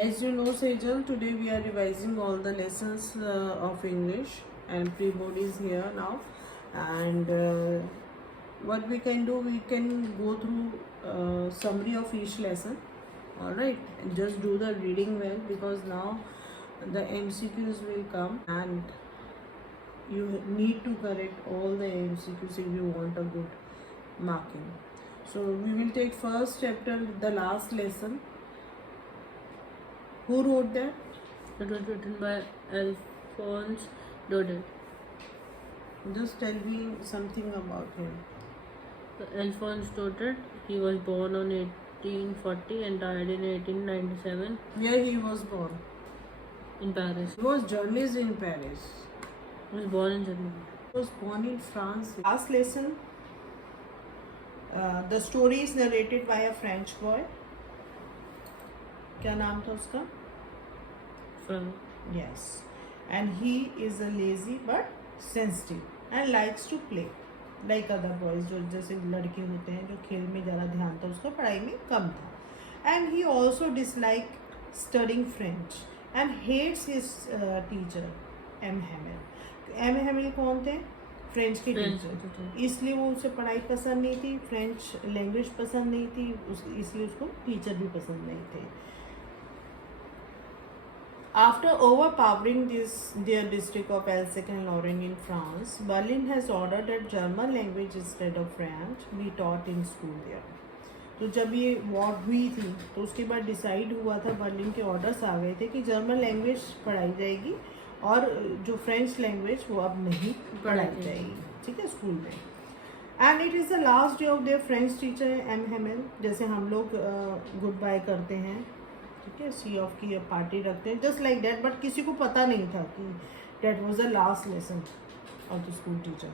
As you know, Sejal, today we are revising all the lessons of English, and pre-board is here now. And what we can do, we can go through summary of each lesson. All right, and just do the reading well, because now the MCQs will come and you need to correct all the MCQs if you want a good marking. So we will take first chapter, the last lesson. Who wrote that? It was written by Alphonse Daudet. Just tell me something about him. Alphonse Daudet, he was born on 1840 and died in 1897 Where he was born? in Paris. He was journalist in Paris. He was born in Germany. He was born in France. Last lesson. The story is narrated by a French boy. क्या नाम था उसका? From Yes. And he is a lazy but sensitive and likes to play like other boys, जो जैसे लड़के होते हैं जो खेल में ज़्यादा ध्यान था, उसका पढ़ाई में कम था. And he also disliked studying French and hates his teacher M. Hamel. M. Hamel कौन थे? फ्रेंच के टीचर. इसलिए वो उसे पढ़ाई पसंद नहीं थी, फ्रेंच लैंग्वेज पसंद नहीं थी, इसलिए उसको टीचर भी पसंद नहीं थे. After overpowering their district of Alsace-Lorraine in France, Berlin has ordered that German language instead of French be taught in school there. तो जब ये वॉर हुई थी तो उसके बाद डिसाइड हुआ था, बर्लिन के ऑर्डर्स आ गए थे कि जर्मन लैंग्वेज पढ़ाई जाएगी और जो फ्रेंच लैंग्वेज वो अब नहीं पढ़ाई जाएगी, ठीक है, स्कूल में. And it is the last day of their French teacher M Hamel. जैसे हम लोग गुड बाय करते हैं, ठीक है, सी ऑफ की पार्टी रखते हैं, जस्ट लाइक डैट. बट किसी को पता नहीं था कि that was the last lesson of the school teacher.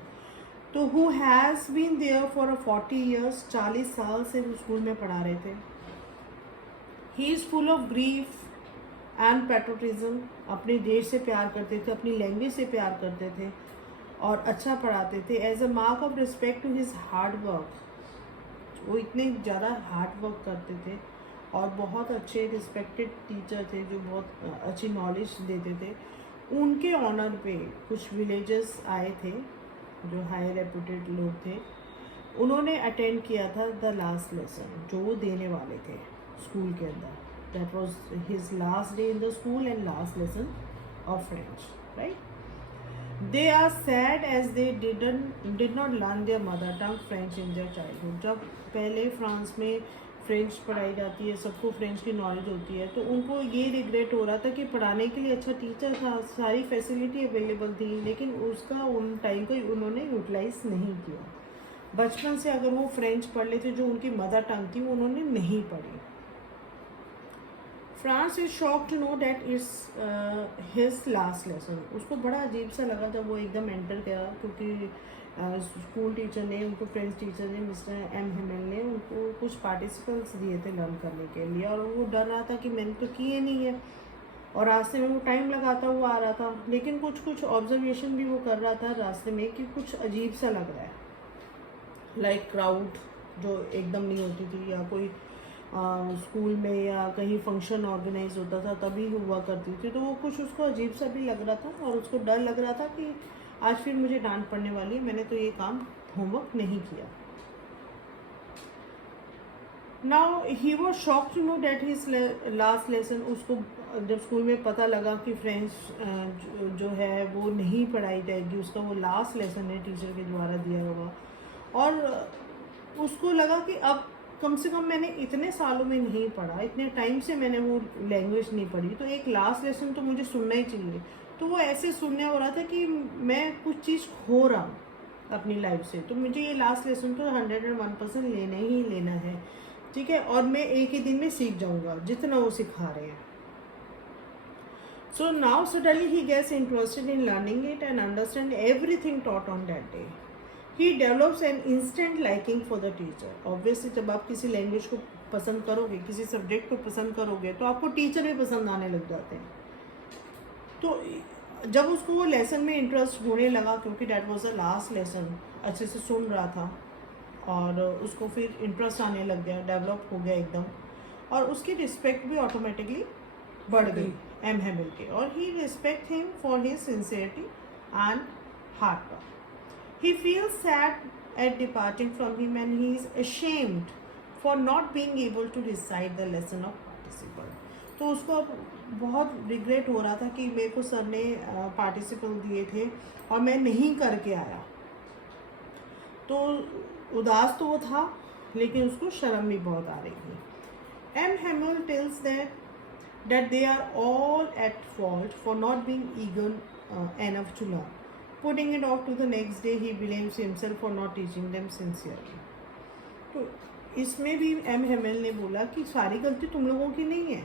तो who has been there for 40 years, 40 साल से वो स्कूल में पढ़ा रहे थे. He is full of grief and patriotism. अपने देश से प्यार करते थे, अपनी लैंग्वेज से प्यार करते थे और अच्छा पढ़ाते थे. As a mark of respect to his hard work, वो इतने ज़्यादा हार्ड वर्क करते थे और बहुत अच्छे रिस्पेक्टेड टीचर थे जो बहुत अच्छी नॉलेज देते थे. उनके ऑनर पे कुछ विलेजेस आए थे जो हाई रेपुटेड लोग थे. उन्होंने अटेंड किया था द लास्ट लेसन जो वो देने वाले थे स्कूल के अंदर. That was his last day in the school and last lesson of French, right. They are sad as they did not learn their mother tongue French in their childhood. जब पहले France में French पढ़ाई जाती है, सबको French की knowledge होती है, तो उनको ये रिग्रेट हो रहा था कि पढ़ाने के लिए अच्छा टीचर था, सारी फैसिलिटी अवेलेबल थी, लेकिन उसका उन टाइम को उन्होंने यूटिलाइज नहीं किया. बचपन से अगर वो फ्रेंच पढ़ लेते जो उनकी मदर टंग थी, वो उन्होंने नहीं पढ़ी. France is shock to know that is his last lesson. उसको बड़ा अजीब सा लगा जब वो एकदम एंटर किया, क्योंकि स्कूल टीचर ने उनको, फ्रेंच टीचर ने, मिस्टर एम हेमेल ने उनको कुछ पार्टिसिपल्स दिए थे लर्न करने के लिए, और वो डर रहा था कि मैंने तो किए नहीं है, और रास्ते में वो टाइम लगाता हुआ आ रहा था. लेकिन कुछ ऑब्जर्वेशन भी वो कर रहा था रास्ते में कि कुछ अजीब सा लग रहा है, लाइक क्राउड जो एकदम नहीं होती थी, या कोई स्कूल में या कहीं फंक्शन ऑर्गेनाइज होता था तभी हुआ करती थी, तो वो कुछ उसको अजीब सा भी लग रहा था और उसको डर लग रहा था कि आज फिर मुझे डांट पड़ने वाली है, मैंने तो ये काम होमवर्क नहीं किया. Now he was shock to know that his last lesson. उसको जब स्कूल में पता लगा कि फ्रेंच जो है वो नहीं पढ़ाई जाएगी, उसका वो लास्ट लेसन है टीचर के द्वारा दिया हुआ, और उसको लगा कि अब कम से कम मैंने इतने सालों में नहीं पढ़ा, इतने टाइम से मैंने वो लैंग्वेज नहीं पढ़ी, तो एक लास्ट लेसन तो मुझे सुनना ही चाहिए. तो वो ऐसे सुनने हो रहा था कि मैं कुछ चीज़ खो रहा हूँ अपनी लाइफ से, तो मुझे ये लास्ट लेसन तो 101% लेना ही लेना है, ठीक है, और मैं एक ही दिन में सीख जाऊँगा जितना वो सिखा रहे हैं. So now suddenly he gets interested in learning it and understand everything taught on that day. He develops an instant liking for the teacher. Obviously जब आप किसी लैंग्वेज को पसंद करोगे, किसी सब्जेक्ट को पसंद करोगे, तो आपको टीचर भी पसंद आने लग जाते हैं. तो जब उसको वो लेसन में इंटरेस्ट होने लगा, क्योंकि that was the last lesson, अच्छे से सुन रहा था और उसको फिर इंटरेस्ट आने लग गया, डेवलप हो गया एकदम, और उसकी रिस्पेक्ट भी ऑटोमेटिकली बढ़ गई एम हेमिल के, और he respect him for his sincerity and hard work. He feels sad at departing from him and he is ashamed for not being able to recite the lesson of participle। तो उसको अब बहुत regret हो रहा था कि मेरे को सर ने पार्टिसिपल दिए थे और मैं नहीं करके आया, तो उदास तो वो था लेकिन उसको शर्म भी बहुत आ रही थी। M Hamel tells that they are all at fault for not being eager enough to learn, putting it off to the next day. He blames himself for not teaching them sincerely। तो इसमें भी M Hemil ने बोला कि सारी गलती तुम लोगों की नहीं है,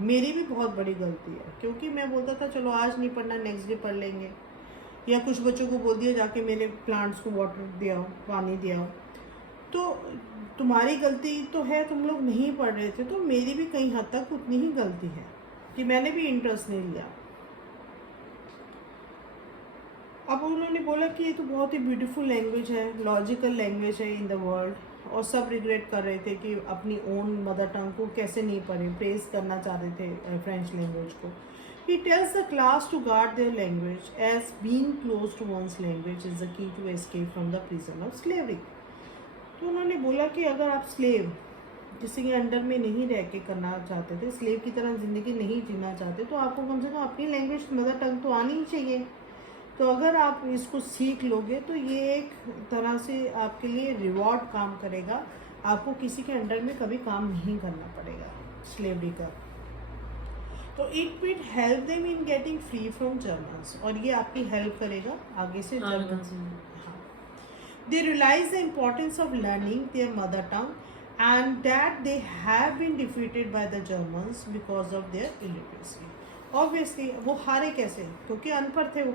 मेरी भी बहुत बड़ी गलती है, क्योंकि मैं बोलता था चलो आज नहीं पढ़ना नेक्स्ट डे पढ़ लेंगे, या कुछ बच्चों को बोल दिया जाके मेरे प्लांट्स को वाटर दिया, पानी दिया। तो तुम्हारी गलती तो है, तुम लोग नहीं पढ़ रहे थे, तो मेरी भी कहीं हद तक उतनी ही गलती है कि मैंने भी इंटरेस्ट नहीं लिया। अब उन्होंने बोला कि ये तो बहुत ही ब्यूटीफुल लैंग्वेज है, लॉजिकल लैंग्वेज है इन द वर्ल्ड, और सब रिग्रेट कर रहे थे कि अपनी ओन मदर टंग को कैसे नहीं पढ़े, प्रेज करना चाहते थे फ्रेंच लैंग्वेज को। He tells the class to guard their language as being close to one's language is the key to escape from the prison of slavery। तो उन्होंने बोला कि अगर आप स्लेव किसी के अंडर में नहीं रह के करना चाहते थे, स्लेव की तरह ज़िंदगी नहीं जीना चाहते, तो आपको कम से कम अपनी लैंग्वेज मदर टंग तो आनी ही चाहिए। तो अगर आप इसको सीख लोगे तो ये एक तरह से आपके लिए रिवॉर्ड काम करेगा, आपको किसी के अंडर में कभी काम नहीं करना पड़ेगा स्लेवरी का। तो it will help them in getting free from Germans, और ये आपकी हेल्प करेगा आगे से German. They realize the importance of learning their mother tongue and that they have been defeated by the Germans because of their illiteracy। Obviously वो हारे कैसे, क्योंकि अनपढ़ थे वो।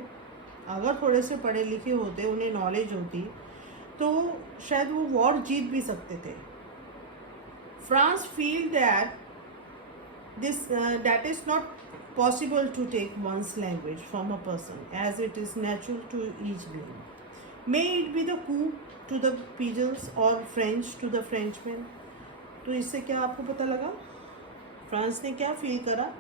अगर थोड़े से पढ़े लिखे होते, उन्हें नॉलेज होती, तो शायद वो वॉर जीत भी सकते थे। France feel that is not possible to take one's language from a person as it is natural to each being। May it be the coup to the pigeons or French to the Frenchmen। तो इससे क्या आपको पता लगा, France ने क्या feel करा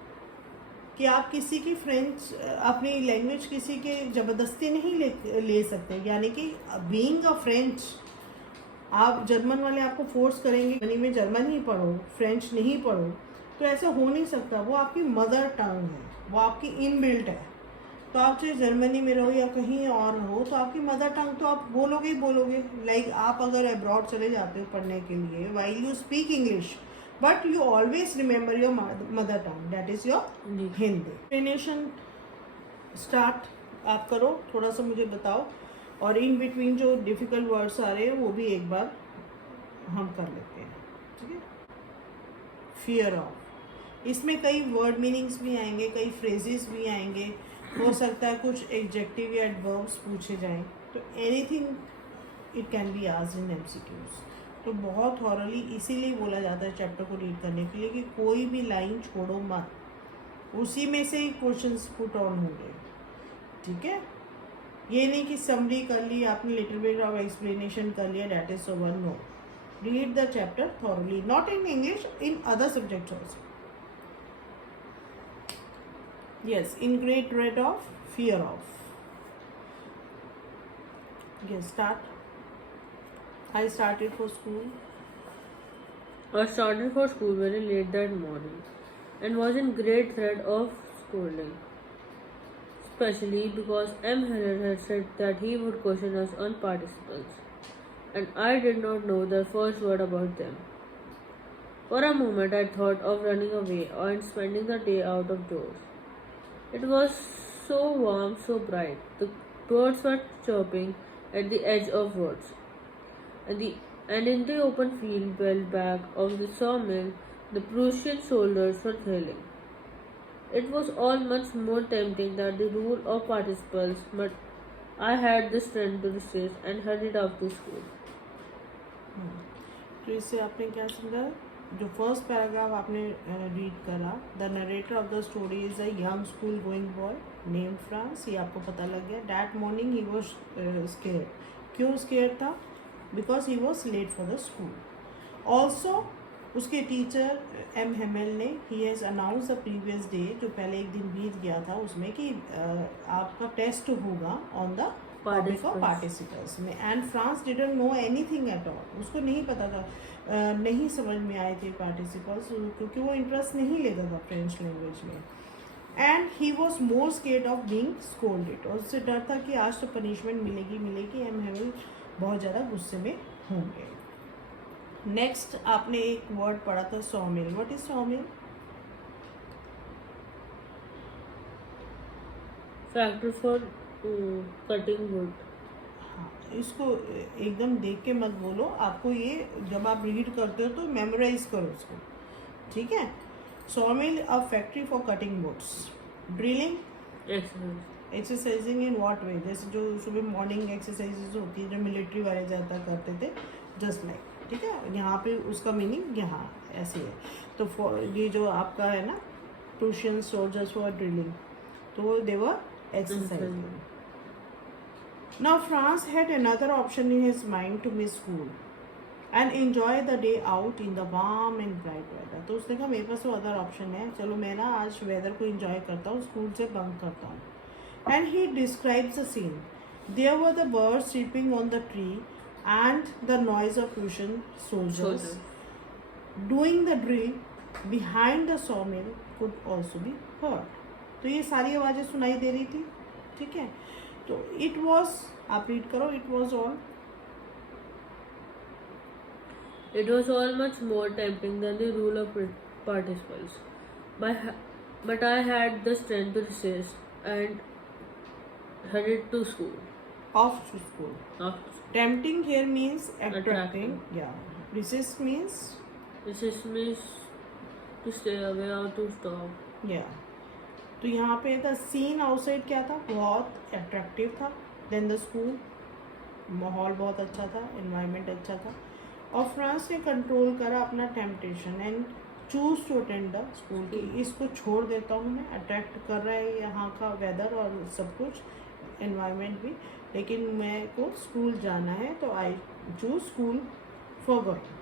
कि आप किसी की फ्रेंच अपनी लैंग्वेज किसी के ज़बरदस्ती नहीं ले सकते, यानी कि बीइंग अ फ्रेंच, आप जर्मन वाले आपको फोर्स करेंगे यानी में जर्मन ही पढ़ो, फ्रेंच नहीं पढ़ो, तो ऐसा हो नहीं सकता। वो आपकी मदर टंग है, वो आपकी इनबिल्ट है। तो आप चाहे जर्मनी में रहो या कहीं और रहो, तो आपकी मदर टंग तो आप बोलोगे ही बोलोगे। लाइक आप अगर अब्रॉड चले जाते हो पढ़ने के लिए, while you speak English but you always remember your mother tongue, that is your Hindi. Explanation start आप करो, थोड़ा सा मुझे बताओ, और इन बिटवीन जो डिफ़िकल्ट वर्ड्स आ रहे हैं वो भी एक बार हम कर लेते हैं, ठीक है। फियर ऑफ, इसमें कई वर्ड मीनिंग्स भी आएंगे, कई फ्रेजेस भी आएंगे, हो सकता है कुछ एडजेक्टिव या एडवर्ब्स पूछे जाएं, तो anything it can be asked in MCQs. तो बहुत थॉरली इसीलिए बोला जाता है चैप्टर को रीड करने के लिए कि कोई भी लाइन छोड़ो मत, उसी में से ही क्वेश्चंस पुट ऑन होंगे, ठीक है। ये नहीं कि समरी कर ली आपने, लिटिल बिट ऑफ एक्सप्लेनेशन कर लिया, that is over. No, read the chapter thoroughly, not in English, in other subjects also। Yes, in great dread of, fear of। Yes, start। I started for school very late that morning and was in great dread of scolding, especially because M. Heller had said that he would question us on participles, and I did not know the first word about them. For a moment I thought of running away and spending the day out of doors. It was so warm, so bright. The birds were chirping at the edge of woods, and in the open field well back of the sawmill, the Prussian soldiers were thrilling. It was all much more tempting than the rule of participles, but I had the strength to resist and hurried off to school. तो इससे आपने क्या समझा, जो first paragraph आपने read करा, the narrator of the story is a young school going boy named Franz, ये आपको पता लग गया। That morning he was scared. क्यों स्केयर्ड था? Because he was late for the school. Also उसके टीचर एम हेमेल ने he has announce the previous day, जो पहले एक दिन बीत गया था उसमें, कि आपका टेस्ट होगा on the topic of participles में, and Franz didn't know anything at all, उसको नहीं पता था, नहीं समझ में आए थे पार्टिसिपल्स, क्योंकि वो इंटरेस्ट नहीं लेता था फ्रेंच लैंग्वेज में। And he was more scared of being scolded, और उससे डर था कि आज तो पनिशमेंट मिलेगी, एम हेमेल बहुत ज़्यादा गुस्से में होंगे। नेक्स्ट आपने एक वर्ड पढ़ा था सॉमिल। What is सॉमिल? Factory for cutting would. हाँ, इसको एकदम देख के मत बोलो, आपको ये जब आप रीड करते हो तो मेमोराइज करो इसको, ठीक है। Sawmill a factory for cutting woods. Drilling exercising in what way, जैसे जो सुबह मॉर्निंग एक्सरसाइजेज होती है जो मिलिट्री वाले ज़्यादा करते थे, जस्ट लाइक, ठीक है। यहाँ पे उसका मीनिंग यहाँ ऐसे है। तो ये जो आपका है ना प्रूशियन सोल्जर्स फॉर ड्रिलिंग, तो they were exercising. Now Franz had another option in his mind to miss school and enjoy the day out in the warm and bright weather. तो उसने कहा मेरे पास तो अदर ऑप्शन है, चलो मैं ना आज वेदर को एंजॉय करता हूँ, स्कूल से बंक करता हूँ। And he describes the scene, there were the birds chirping on the tree and the noise of Prussian soldiers doing the drill behind the sawmill could also be heard. तो ये सारी आवाज़ें सुनाई दे रही थी, ठीक है। तो it was, आप रीड करो, it was all much more tempting than the rule of participles, but I had the strength to resist and headed to school. off to school. Tempting here means attracting. Yeah. Resist means to stay away or to stop. Yeah. तो यहाँ पे the scene outside क्या था, बहुत attractive था। Then the school, माहौल बहुत अच्छा था, एनवायरनमेंट अच्छा था। और फ्रांस ने कंट्रोल करा अपना temptation and choose to attend the school, कि इसको छोड़ देता हूँ मैं, अट्रैक्ट कर रहा है यहाँ का वेदर और सब कुछ, एनवायरनमेंट भी, लेकिन मैं को स्कूल जाना है, तो I choose school for going.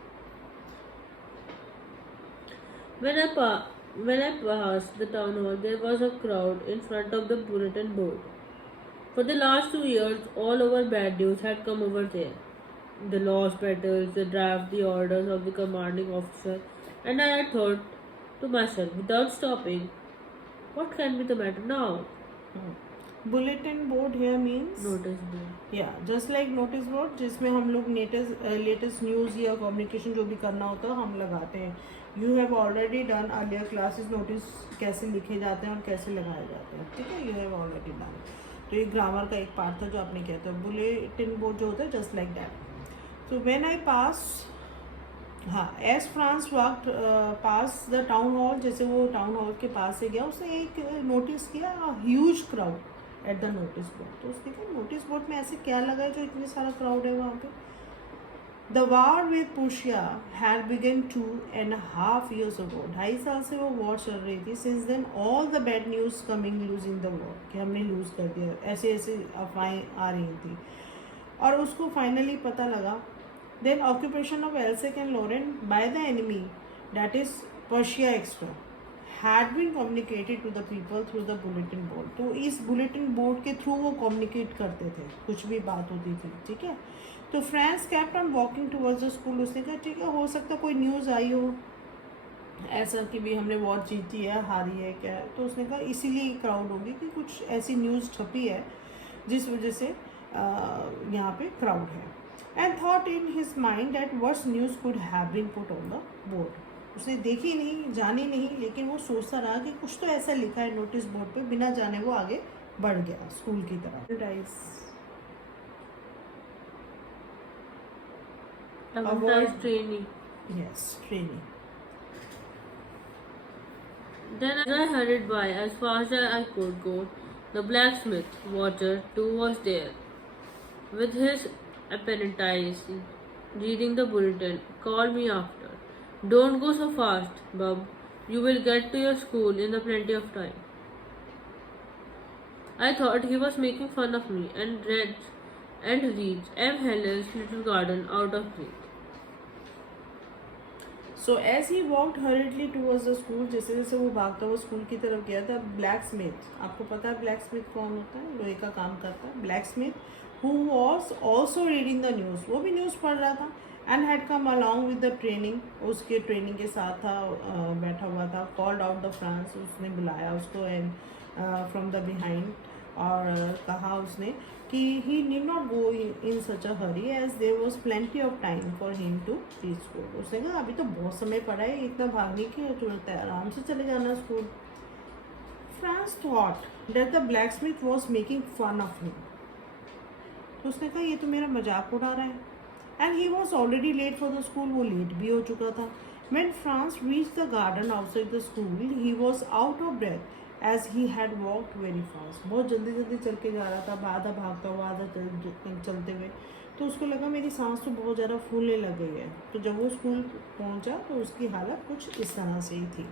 When I passed the town hall, there was a crowd in front of the bulletin board. For the last 2 years, all our bad news had come over there. The lost battles, the draft, the orders of the commanding officer, and I had thought to myself, without stopping, what can be the matter now? Bulletin board here means Notice board. या just like notice board, जिसमें हम लोग latest news या communication जो भी करना होता है हम लगाते हैं। You have already done earlier classes, notice कैसे लिखे जाते हैं और कैसे लगाए जाते हैं, ठीक है, यू हैव ऑलरेडी डन। तो ये ग्रामर का एक पार्ट था जो आपने किया था। बुलेटिन बोर्ड जो होता है जस्ट लाइक दैट। तो व्हेन आई पास, हाँ, as Franz walked past the town hall, जैसे वो टाउन हॉल के पास से गया, उसने एक नोटिस किया huge crowd at the notice board. तो उसने कहा नोटिस बोर्ड में ऐसे क्या लगा है जो इतनी सारा क्राउड है वहाँ पे। The war with Prussia had begun 2.5 years ago, 2.5 साल से वो वॉर चल रही थी। Since then all the bad news coming lose in the war, कि हमने लूज़ कर दिया, ऐसे ऐसे अफवाहें आ रही थी। और उसको फाइनली पता लगा, then occupation of Alsace and Lorraine by the enemy, that is Persia extra, had been communicated to the people through the bulletin board। तो इस बुलेटिन बोर्ड के थ्रू वो कम्युनिकेट करते थे, कुछ भी बात होती थी, ठीक है। तो France kept on walking towards the school। उसने कहा ठीक है, हो सकता कोई न्यूज़ आई हो ऐसा कि भी हमने वॉर जीती है, हारी है, क्या है। तो उसने कहा इसीलिए क्राउड होगी कि कुछ ऐसी न्यूज़ छपी है जिस वजह से यहाँ पे क्राउड है। And thought in his mind that worse news could have been put on the board. उसने देखी नहीं, जानी नहीं, लेकिन वो सोचता रहा कि कुछ तो ऐसा लिखा है नोटिस बोर्ड पे, बिना जाने वो आगे बढ़ गया स्कूल की तरफ। Training. Yes, training. Then as I hurried by as fast as I could go, the blacksmith, Walter, too, was there, with his apprentice, reading the bulletin. Called me after. Don't go so fast, Bub. You will get to your school in plenty of time. I thought he was making fun of me and reached M. Heller's little garden out of reach. So as he walked hurriedly towards the school, जैसे जैसे वो भागता हुआ school की तरफ गया था, black Smith, आपको पता है ब्लैक स्मिथ कौन होता है, लोहे का काम करता है, black Smith who was also reading the news, वो भी न्यूज़ पढ़ रहा था, and had come along with the training, उसके ट्रेनिंग के साथ था, बैठा हुआ था, कॉल्ड आउट द फ्रांस, उसने बुलाया उसको एंड फ्रॉम द बिहाइंड, और कहा उसने कि he need not go in such a hurry as there was plenty of time for him to reach school. उसने कहा अभी तो बहुत समय पड़ा है, इतना भागने की जरूरत है, आराम से चले जाना school. Franz thought that the blacksmith was making fun of him, तो उसने कहा ये तो मेरा मजाक उड़ा रहा है, and he was already late for the school, वो लेट भी हो चुका था। When Franz reached the garden outside the school, he was out of breath as he had walked very fast. बहुत जल्दी जल्दी चल के जा रहा था, आधा भागता हुआ आधा चलते हुए, तो उसको लगा मेरी सांस तो बहुत ज़्यादा फूलने लग गई है। तो जब वो स्कूल पहुंचा तो उसकी हालत कुछ इस तरह से ही थी।